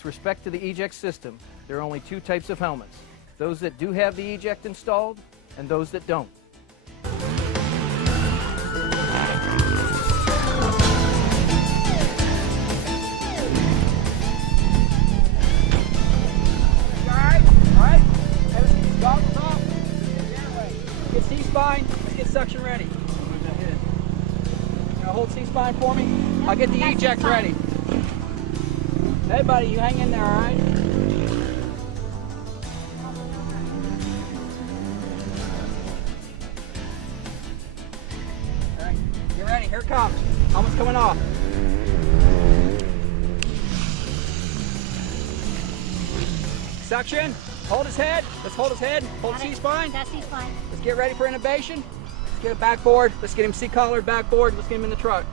With respect to the Eject system, there are only two types of helmets. Those that do have the Eject installed and those that don't. Get C-spine, let's get suction ready. Now hold C-spine for me. I'll get the Eject ready. Hey buddy, you hang in there, all right? All right, get ready, here it comes. Helmet's coming off. Suction, hold his head. Let's hold his head, hold C-spine. That's C-spine. Let's get ready for intubation. Let's get a backboard. Let's get him C-collared backboard. Let's get him in the truck.